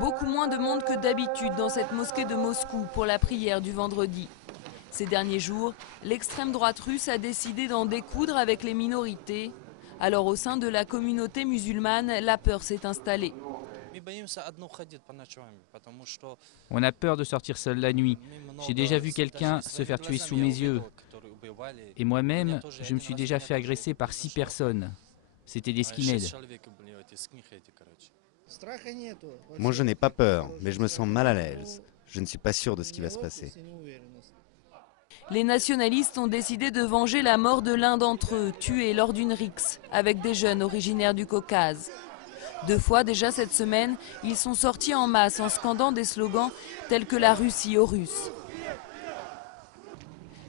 Beaucoup moins de monde que d'habitude dans cette mosquée de Moscou pour la prière du vendredi. Ces derniers jours, l'extrême droite russe a décidé d'en découdre avec les minorités. Alors au sein de la communauté musulmane, la peur s'est installée. On a peur de sortir seul la nuit. J'ai déjà vu quelqu'un se faire tuer sous mes yeux. Et moi-même, je me suis déjà fait agresser par 6 personnes. C'était des skinheads. Moi je n'ai pas peur, mais je me sens mal à l'aise. Je ne suis pas sûr de ce qui va se passer. Les nationalistes ont décidé de venger la mort de l'un d'entre eux, tué lors d'une rixe, avec des jeunes originaires du Caucase. 2 fois déjà cette semaine, ils sont sortis en masse en scandant des slogans tels que la Russie aux Russes.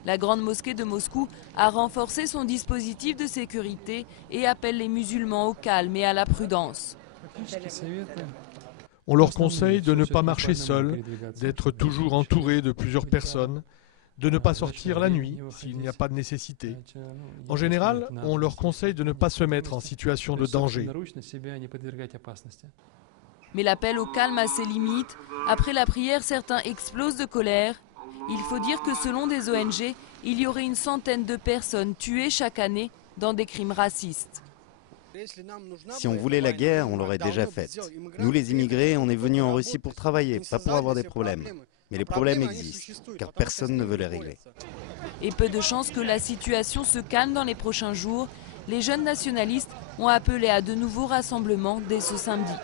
La grande mosquée de Moscou a renforcé son dispositif de sécurité et appelle les musulmans au calme et à la prudence. On leur conseille de ne pas marcher seuls, d'être toujours entourés de plusieurs personnes, de ne pas sortir la nuit s'il n'y a pas de nécessité. En général, on leur conseille de ne pas se mettre en situation de danger. Mais l'appel au calme a ses limites. Après la prière, certains explosent de colère. Il faut dire que selon des ONG, il y aurait une centaine de personnes tuées chaque année dans des crimes racistes. Si on voulait la guerre, on l'aurait déjà faite. Nous les immigrés, on est venus en Russie pour travailler, pas pour avoir des problèmes. Mais les problèmes existent, car personne ne veut les régler. Et peu de chances que la situation se calme dans les prochains jours. Les jeunes nationalistes ont appelé à de nouveaux rassemblements dès ce samedi.